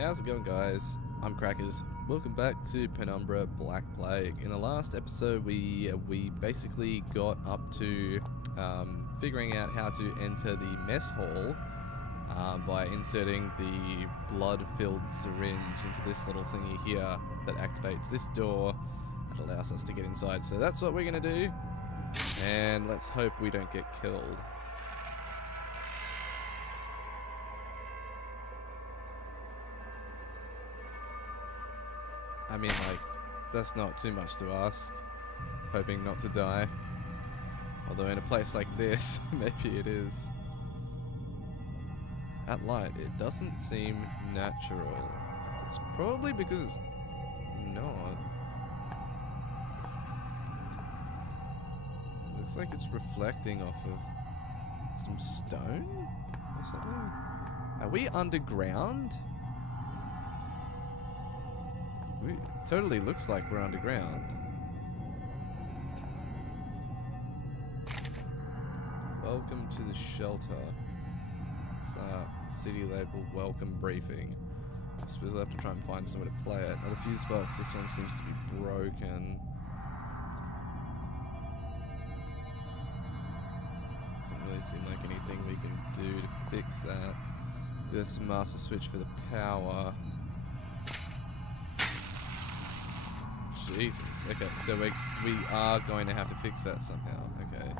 How's it going, guys? I'm Krackers. Welcome back to Penumbra Black Plague. In the last episode, we basically got up to figuring out how to enter the mess hall by inserting the blood-filled syringe into this little thingy here that activates this door that allows us to get inside. So that's what we're going to do, and let's hope we don't get killed. I mean, like, that's not too much to ask. Hoping not to die. Although in a place like this, maybe it is. That light, it doesn't seem natural. It's probably because it's not. It looks like it's reflecting off of some stone or something. Are we underground? It totally looks like we're underground. Welcome to the shelter. It's city label welcome briefing. I suppose I'll have to try and find somewhere to play it. Another fuse box. This one seems to be broken. Doesn't really seem like anything we can do to fix that. There's a master switch for the power. Jesus. Okay, so we are going to have to fix that somehow. Okay.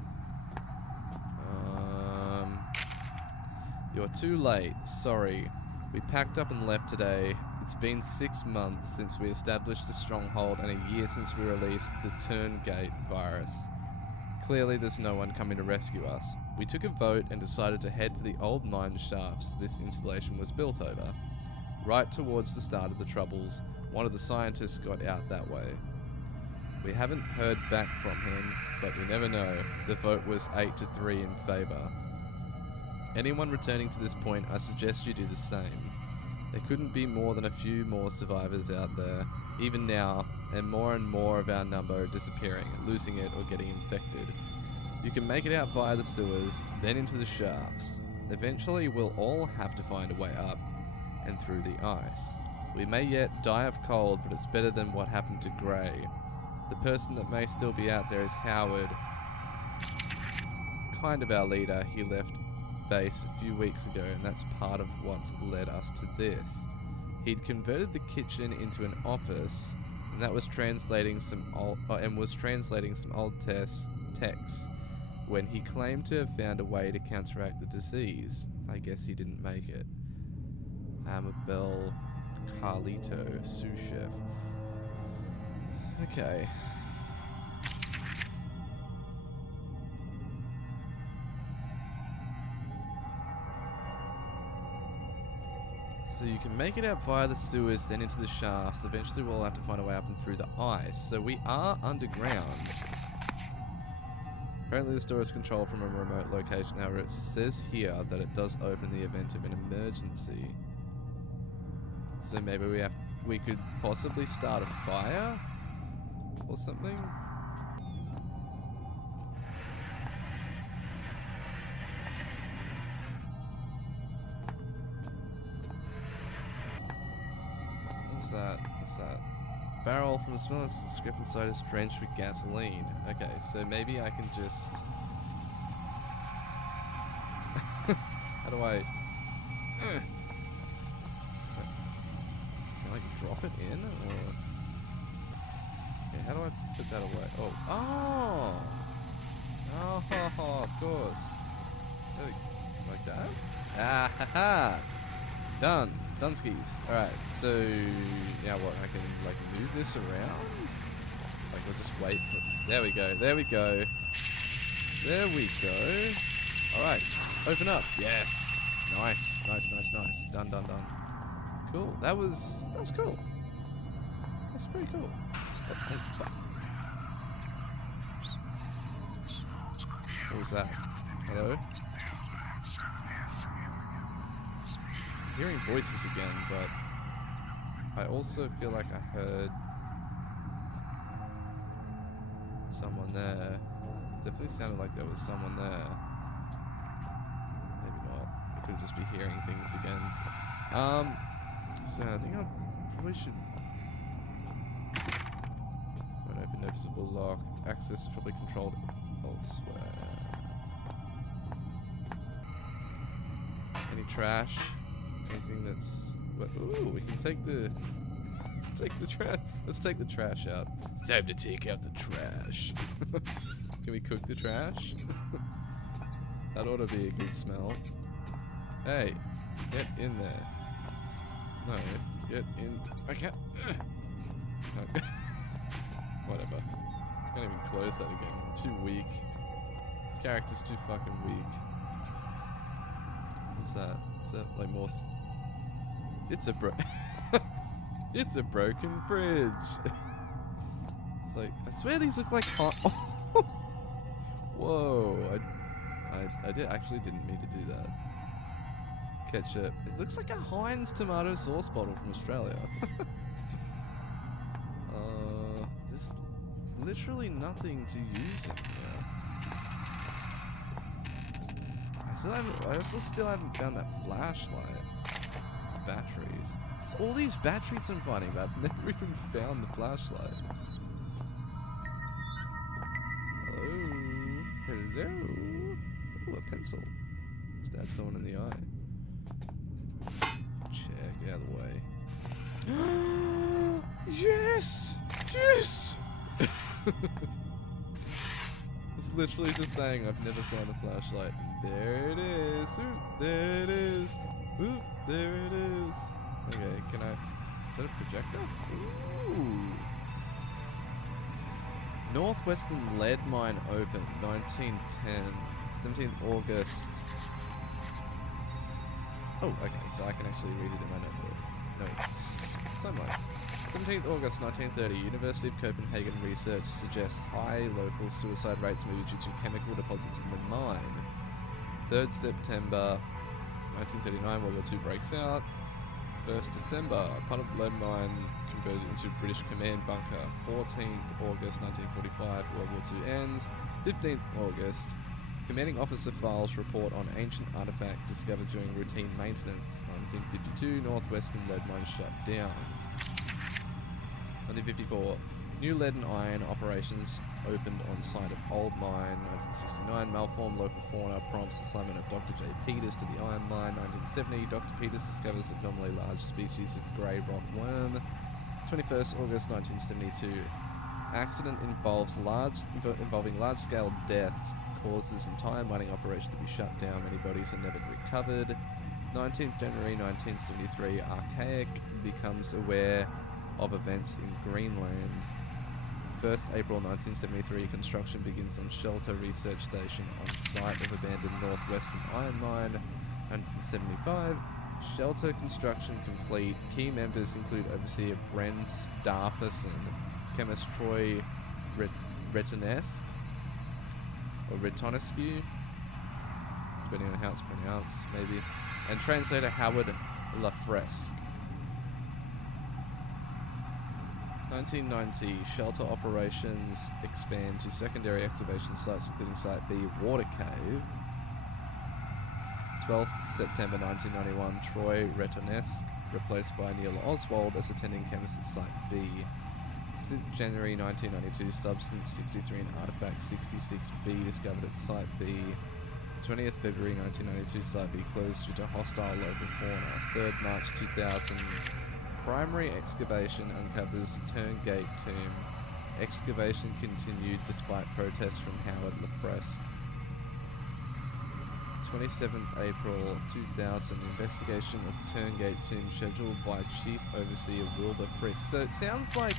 You're too late. Sorry. We packed up and left today. It's been 6 months since we established the stronghold and a year since we released the Turngate virus. Clearly there's no one coming to rescue us. We took a vote and decided to head for the old mine shafts this installation was built over. Right towards the start of the Troubles, one of the scientists got out that way. We haven't heard back from him, but we never know. The vote was 8-3 in favour. Anyone returning to this point, I suggest you do the same. There couldn't be more than a few more survivors out there, even now, and more of our number are disappearing, losing it or getting infected. You can make it out via the sewers, then into the shafts. Eventually we'll all have to find a way up, and through the ice. We may yet die of cold, but it's better than what happened to Gray. The person that may still be out there is Howard. Kind of our leader. He left base a few weeks ago, and that's part of what's led us to this. He'd converted the kitchen into an office, and that was translating some old texts when he claimed to have found a way to counteract the disease. I guess he didn't make it. Amabel Carlito, sous chef. Okay. So you can make it out via the sewers, then into the shafts. Eventually we'll have to find a way up and through the ice. So we are underground. Apparently this door is controlled from a remote location. However, it says here that it does open in the event of an emergency. So maybe we could possibly start a fire or something. What's that? Barrel from the smell of the script inside is drenched with gasoline. Okay, so maybe I can just how do I Can I drop it in, or yeah, how do I put that away? Oh, of course. Like that? Ah, ha, ha. Done. Dunskies. Alright, so now what? I can like move this around? Like we'll just wait for... There we go. There we go. There we go. Alright. Open up. Yes. Nice. Done. Cool. That was cool. That's pretty cool. What was that? Hello? Hearing voices again, but I also feel like I heard someone there. Definitely sounded like there was someone there. Maybe not. I could just be hearing things again. So I think I probably should. Won't open noticeable lock. Access is probably controlled elsewhere. Any trash? Anything that's... Ooh, we can take the trash. Let's take the trash out. It's time to take out the trash. Can we cook the trash? That ought to be a good smell. Hey, get in there. No, get in. I can't. No. Whatever. Can't even close that again. I'm too weak. Character's too fucking weak. What's that? Is that like more? It's a it's a broken bridge. It's like, I swear these look like oh. Whoa! I actually didn't mean to do that. Ketchup. It looks like a Heinz tomato sauce bottle from Australia. There's literally nothing to use in here. I also still haven't found that flashlight. Batteries. It's all these batteries I'm finding, but I've never even found the flashlight. Hello? Hello? Ooh, a pencil. Stab someone in the eye. Check, out of the way. Yes! Yes! I was literally just saying I've never found a flashlight. And there it is. Ooh, there it is. Ooh, there it is. Okay, can I... Is that a projector? Ooh. Northwestern lead mine opened, 1910. 17th August. Oh, okay, so I can actually read it in my notebook. Notes. Somewhere. 17th August 1930, University of Copenhagen research suggests high local suicide rates may be due to chemical deposits in the mine. 3rd September 1939, World War II breaks out. 1st December, part of lead mine converted into British command bunker. 14th August 1945, World War II ends. 15th August, commanding officer files report on ancient artifact discovered during routine maintenance. 1952, Northwestern lead mine shut down. 1954, new lead and iron operations opened on site of old mine. 1969, malformed local fauna prompts assignment of Dr. J. Peters to the iron mine. 1970, Dr. Peters discovers abnormally large species of grey rock worm. 21st August 1972, accident involving large-scale deaths causes entire mining operation to be shut down. Many bodies are never recovered. 19th January 1973, Archaic becomes aware of events in Greenland. 1st April 1973, construction begins on Shelter Research Station on site of abandoned Northwestern iron mine. 1975, Shelter construction complete. Key members include overseer Bren Starferson, chemist Troy Retonescu, or Retonescu, depending on how it's pronounced, maybe, and translator Howard Lafresque. 1990, shelter operations expand to secondary excavation sites, including Site B, Water Cave. 12th September 1991, Troy Retonescu replaced by Neil Oswald as attending chemist at Site B. 6th January 1992, Substance 63 and Artifact 66B discovered at Site B. 20th February 1992, Site B closed due to hostile local fauna. 3rd March 2000, primary excavation uncovers Turngate tomb. Excavation continued despite protests from Howard Lafresque. 27th April 2000, investigation of Turngate tomb scheduled by Chief Overseer Wilbur Frisk. So it sounds like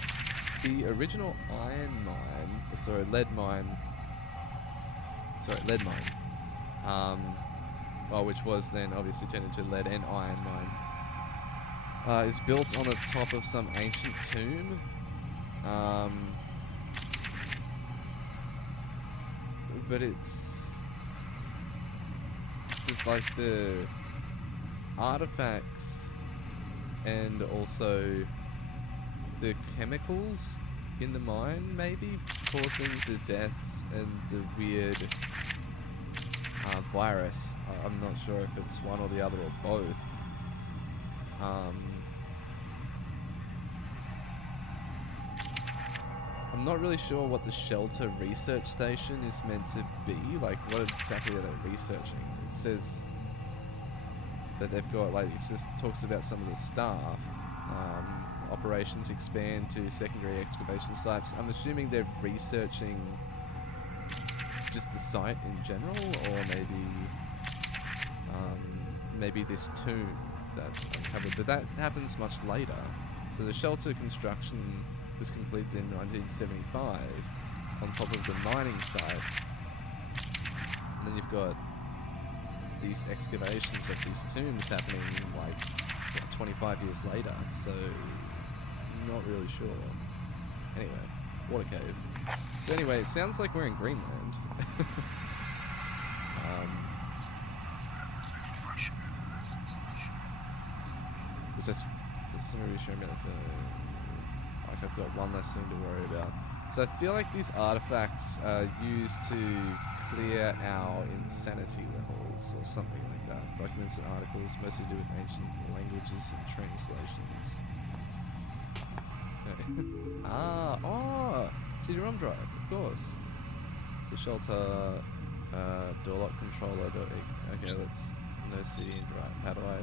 the original lead mine, which was then obviously turned into lead and iron mine, is built on the top of some ancient tomb. But it's like the artifacts and also the chemicals in the mine maybe causing the deaths and the weird virus. I'm not sure if it's one or the other or both. I'm not really sure what the shelter research station is meant to be. Like, what exactly are they researching? It says that they've got, like, it just talks about some of the staff. Operations expand to secondary excavation sites. I'm assuming they're researching just the site in general, or maybe this tomb that's uncovered. But that happens much later. So the shelter construction was completed in 1975 on top of the mining site. And then you've got these excavations of these tombs happening like 25 years later. So not really sure. Anyway, water cave. So anyway, it sounds like we're in Greenland. Just somebody showing me like I've got one less thing to worry about. So I feel like these artifacts are used to clear our insanity levels or something like that. Documents and articles mostly do with ancient languages and translations. Okay. CD-ROM drive, of course. The shelter, door lock controller. Okay, let's no CD and drive. How do I?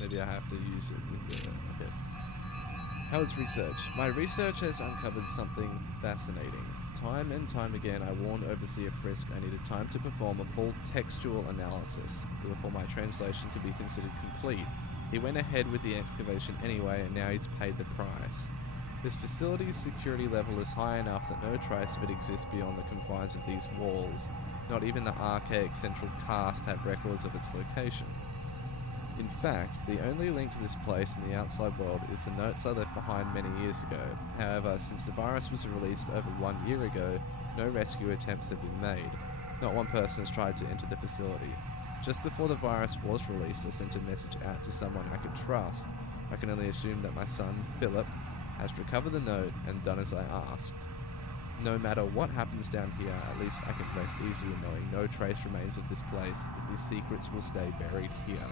Maybe I have to use it with the. Okay. Howard's research. My research has uncovered something fascinating. Time and time again, I warned Overseer Frisk I needed time to perform a full textual analysis before my translation could be considered complete. He went ahead with the excavation anyway, and now he's paid the price. This facility's security level is high enough that no trace of it exists beyond the confines of these walls. Not even the archaic central cast had records of its location. In fact, the only link to this place in the outside world is the notes I left behind many years ago. However, since the virus was released over 1 year ago, no rescue attempts have been made. Not one person has tried to enter the facility. Just before the virus was released, I sent a message out to someone I could trust. I can only assume that my son, Philip, has recovered the note and done as I asked. No matter what happens down here, at least I can rest easy knowing no trace remains of this place, that these secrets will stay buried here.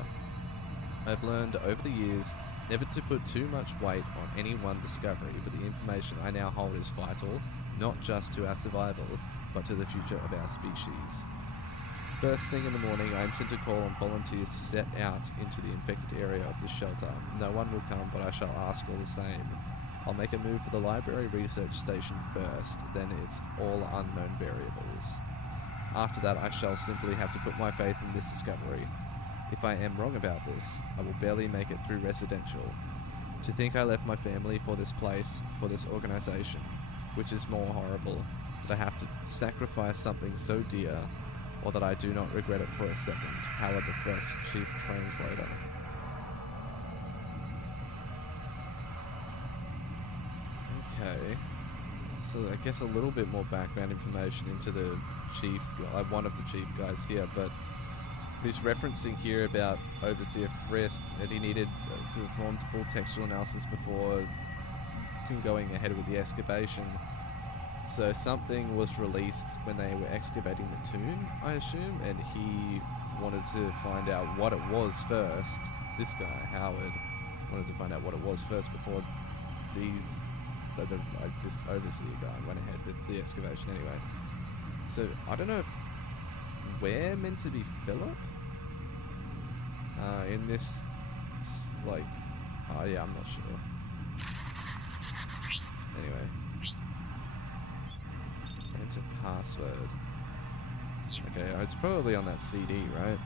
I've learned over the years never to put too much weight on any one discovery, but the information I now hold is vital, not just to our survival, but to the future of our species. First thing in the morning, I intend to call on volunteers to set out into the infected area of the shelter. No one will come, but I shall ask all the same. I'll make a move for the library research station first, then it's all unknown variables. After that, I shall simply have to put my faith in this discovery. If I am wrong about this, I will barely make it through residential. To think I left my family for this place, for this organization, which is more horrible, that I have to sacrifice something so dear, or that I do not regret it for a second. Howard the Frisk, Chief Translator. Okay, so I guess a little bit more background information into the chief, one of the chief guys here, but he's referencing here about Overseer Frisk that he needed to perform full textual analysis before going ahead with the excavation. So something was released when they were excavating the tomb, I assume, and he wanted to find out what it was first. This guy, Howard, wanted to find out what it was first before this overseer guy went ahead with the excavation anyway. So I don't know if we're meant to be Philip in this, like, oh yeah, I'm not sure. Anyway, enter password. Okay, it's probably on that CD, right?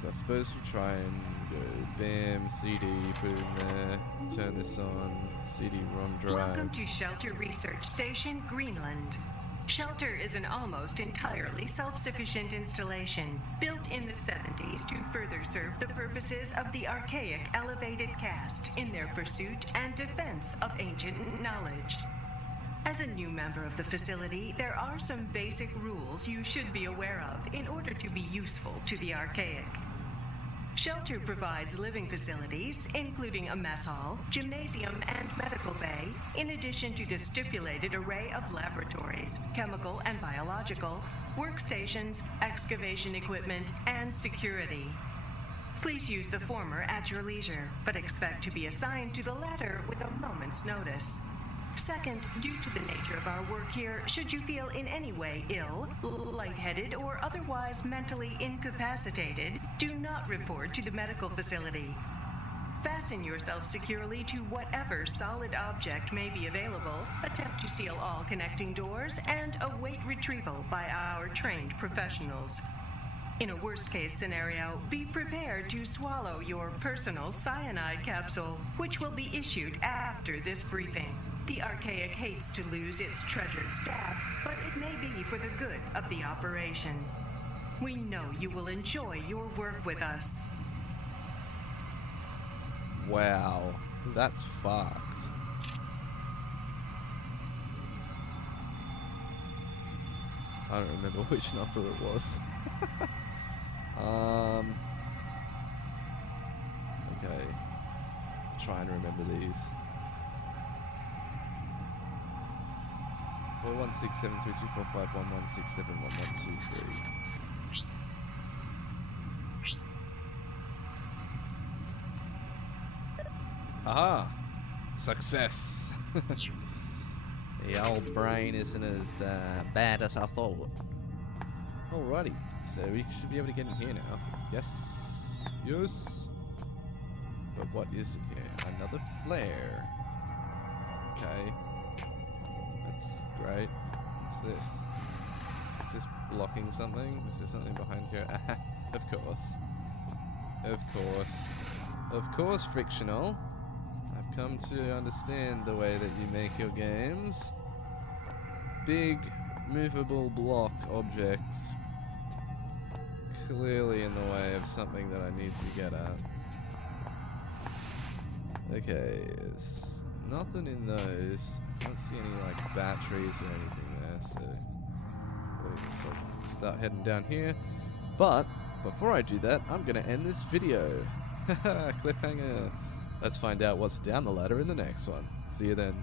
So I suppose we try and go bam, CD, put it in there, turn this on, CD-ROM drive. Welcome to Shelter Research Station, Greenland. Shelter is an almost entirely self-sufficient installation built in the 70s to further serve the purposes of the archaic elevated caste in their pursuit and defense of ancient knowledge. As a new member of the facility, there are some basic rules you should be aware of in order to be useful to the archaic. Shelter provides living facilities, including a mess hall, gymnasium, and medical bay, in addition to the stipulated array of laboratories, chemical and biological, workstations, excavation equipment, and security. Please use the former at your leisure, but expect to be assigned to the latter with a moment's notice. Second, due to the nature of our work here, should you feel in any way ill, lightheaded, or otherwise mentally incapacitated, do not report to the medical facility. Fasten yourself securely to whatever solid object may be available, attempt to seal all connecting doors, and await retrieval by our trained professionals. In a worst-case scenario, be prepared to swallow your personal cyanide capsule, which will be issued after this briefing. The Archaic hates to lose its treasured staff, but it may be for the good of the operation. We know you will enjoy your work with us. Wow, that's fucked. I don't remember which number it was. Okay. Trying to remember these. 41673245116711123. Aha! Success! The old brain isn't as bad as I thought. Alrighty, so we should be able to get in here now. Yes, yes. But what is it here? Another flare. Okay, that's great. What's this? Is this blocking something? Is there something behind here? Of course. Of course. Of course, Frictional. I've come to understand the way that you make your games. Big, movable block objects. Clearly in the way of something that I need to get at. Okay, there's nothing in those. Can't see any like batteries or anything there, so we'll just start heading down here. But before I do that, I'm gonna end this video. Cliffhanger. Let's find out what's down the ladder in the next one. See you then.